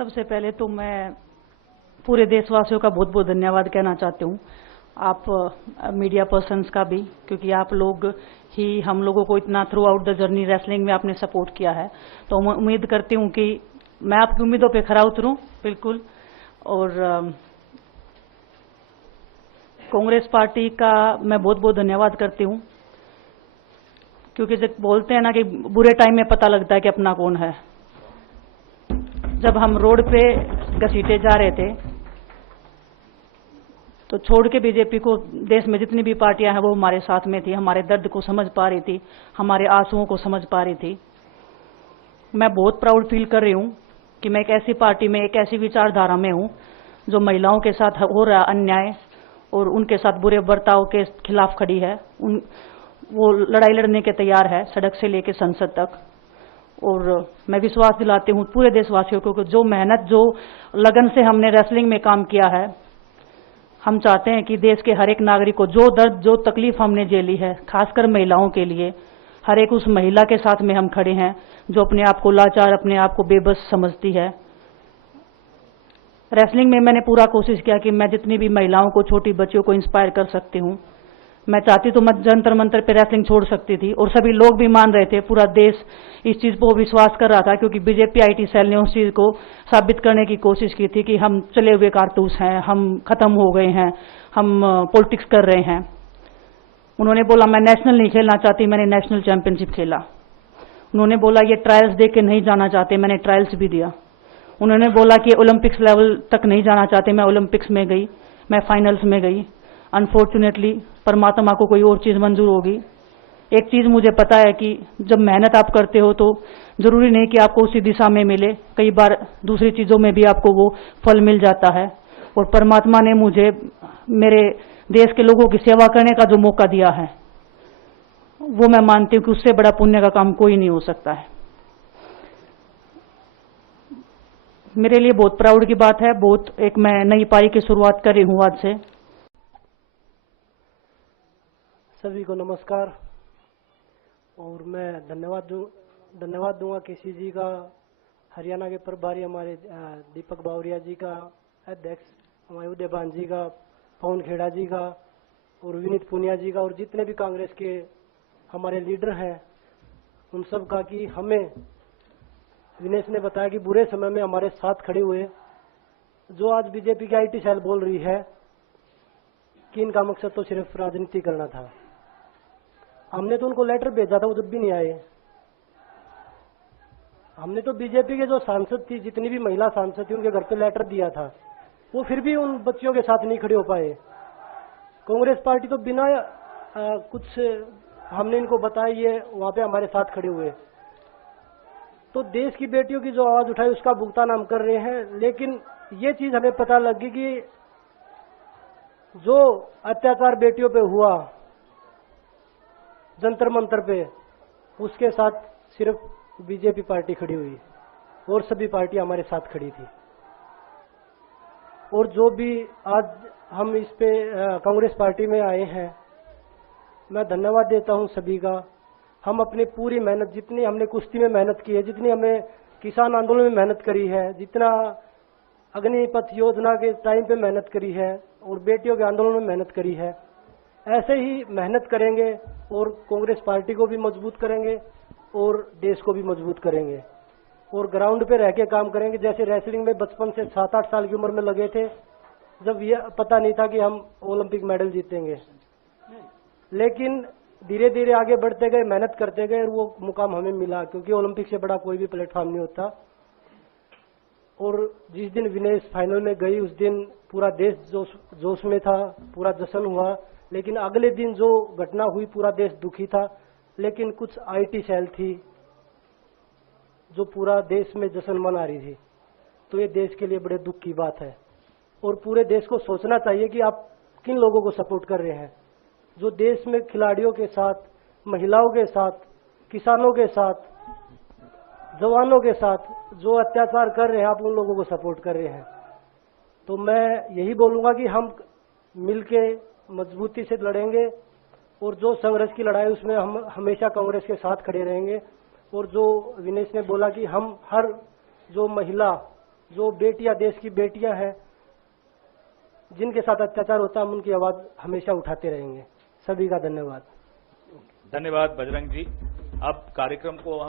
सबसे पहले तो मैं पूरे देशवासियों का बहुत बहुत धन्यवाद कहना चाहती हूँ, आप मीडिया पर्सन्स का भी, क्योंकि आप लोग ही हम लोगों को इतना through out the journey wrestling में आपने सपोर्ट किया है। तो मैं उम्मीद करती हूँ कि मैं आपकी उम्मीदों पे खरा उतरूँ बिल्कुल। और कांग्रेस पार्टी का मैं बहुत बहुत धन्यवाद करती हूँ, क्योंकि जब बोलते हैं ना कि बुरे टाइम में पता लगता है कि अपना कौन है। जब हम रोड पे घसीटे जा रहे थे तो छोड़ के बीजेपी को, देश में जितनी भी पार्टियां हैं वो हमारे साथ में थी, हमारे दर्द को समझ पा रही थी, हमारे आंसुओं को समझ पा रही थी। मैं बहुत प्राउड फील कर रही हूं कि मैं एक ऐसी पार्टी में, एक ऐसी विचारधारा में हूं जो महिलाओं के साथ हो रहा अन्याय और उनके साथ बुरे बर्ताव के खिलाफ खड़ी है। वो लड़ाई लड़ने के तैयार है, सड़क से लेकर संसद तक। और मैं विश्वास दिलाती हूँ पूरे देशवासियों को कि जो मेहनत, जो लगन से हमने रेसलिंग में काम किया है, हम चाहते हैं कि देश के हर एक नागरिक को जो दर्द, जो तकलीफ हमने झेली है, खासकर महिलाओं के लिए, हर एक उस महिला के साथ में हम खड़े हैं जो अपने आप को लाचार, अपने आप को बेबस समझती है। रेसलिंग में मैंने पूरा कोशिश किया कि मैं जितनी भी महिलाओं को, छोटी बच्चियों को इंस्पायर कर सकती हूँ। मैं चाहती तो मैं जंतर मंतर पे रेसलिंग छोड़ सकती थी, और सभी लोग भी मान रहे थे, पूरा देश इस चीज को विश्वास कर रहा था, क्योंकि बीजेपी आईटी सेल ने उस चीज को साबित करने की कोशिश की थी कि हम चले हुए कारतूस हैं, हम खत्म हो गए हैं, हम पॉलिटिक्स कर रहे हैं। उन्होंने बोला मैं नेशनल नहीं खेलना चाहती, मैंने नेशनल चैंपियनशिप खेला। उन्होंने बोला ये ट्रायल्स दे के नहीं जाना चाहते, मैंने ट्रायल्स भी दिया। उन्होंने बोला कि ओलंपिक्स लेवल तक नहीं जाना चाहते, मैं ओलंपिक्स में गई, मैं फाइनल्स में गई। अनफॉर्चुनेटली परमात्मा को कोई और चीज मंजूर होगी। एक चीज मुझे पता है कि जब मेहनत आप करते हो तो जरूरी नहीं कि आपको उसी दिशा में मिले, कई बार दूसरी चीजों में भी आपको वो फल मिल जाता है। और परमात्मा ने मुझे मेरे देश के लोगों की सेवा करने का जो मौका दिया है, वो मैं मानती हूँ कि उससे बड़ा पुण्य का काम कोई नहीं हो सकता है। मेरे लिए बहुत प्राउड की बात है। बहुत एक मैं नई पारी की शुरुआत कर रही हूँ आज से। सभी को नमस्कार। और मैं धन्यवाद दूंगा केसी जी का, हरियाणा के प्रभारी हमारे दीपक बावरिया जी का, अध्यक्ष हमारे उदयभान जी का, पवन खेड़ा जी का और विनीत पुनिया जी का, और जितने भी कांग्रेस के हमारे लीडर हैं उन सब का, कि हमें विनेश ने बताया कि बुरे समय में हमारे साथ खड़े हुए। जो आज बीजेपी की आईटी सेल बोल रही है कि इनका मकसद तो सिर्फ राजनीति करना था, हमने तो उनको लेटर भेजा था, वो जब भी नहीं आए। हमने तो बीजेपी के जो सांसद थी, जितनी भी महिला सांसद थी, उनके घर पे लेटर दिया था, वो फिर भी उन बच्चियों के साथ नहीं खड़े हो पाए। कांग्रेस पार्टी तो बिना कुछ हमने इनको बताया, ये वहां पे हमारे साथ खड़े हुए। तो देश की बेटियों की जो आवाज उठाई उसका भुगतान हम कर रहे हैं। लेकिन ये चीज हमें पता लगी कि जो अत्याचार बेटियों पे हुआ जंतर मंतर पे, उसके साथ सिर्फ बीजेपी पार्टी खड़ी हुई और सभी पार्टी हमारे साथ खड़ी थी। और जो भी आज हम इस पे कांग्रेस पार्टी में आए हैं, मैं धन्यवाद देता हूं सभी का। हम अपनी पूरी मेहनत, जितनी हमने कुश्ती में मेहनत की है, जितनी हमें किसान आंदोलन में मेहनत करी है, जितना अग्निपथ योजना के टाइम पे मेहनत करी है और बेटियों के आंदोलन में मेहनत करी है, ऐसे ही मेहनत करेंगे और कांग्रेस पार्टी को भी मजबूत करेंगे और देश को भी मजबूत करेंगे। और ग्राउंड पे रह के काम करेंगे। जैसे रेसलिंग में बचपन से 7-8 साल की उम्र में लगे थे, जब ये पता नहीं था कि हम ओलंपिक मेडल जीतेंगे, लेकिन धीरे धीरे आगे बढ़ते गए, मेहनत करते गए और वो मुकाम हमें मिला, क्योंकि ओलंपिक से बड़ा कोई भी प्लेटफॉर्म नहीं होता। और जिस दिन विनेश फाइनल में गई, उस दिन पूरा देश जोश में था, पूरा जश्न हुआ। लेकिन अगले दिन जो घटना हुई, पूरा देश दुखी था। लेकिन कुछ आईटी सेल थी जो पूरा देश में जश्न मना रही थी। तो ये देश के लिए बड़े दुख की बात है। और पूरे देश को सोचना चाहिए कि आप किन लोगों को सपोर्ट कर रहे हैं। जो देश में खिलाड़ियों के साथ, महिलाओं के साथ, किसानों के साथ, जवानों के साथ जो अत्याचार कर रहे हैं, आप उन लोगों को सपोर्ट कर रहे हैं। तो मैं यही बोलूंगा कि हम मिलके मजबूती से लड़ेंगे और जो संघर्ष की लड़ाई, उसमें हम हमेशा कांग्रेस के साथ खड़े रहेंगे। और जो विनेश ने बोला कि हम हर जो महिला जो बेटियां, देश की बेटियां हैं, जिनके साथ अत्याचार होता है, हम उनकी आवाज हमेशा उठाते रहेंगे। सभी का धन्यवाद। धन्यवाद बजरंग जी। अब कार्यक्रम को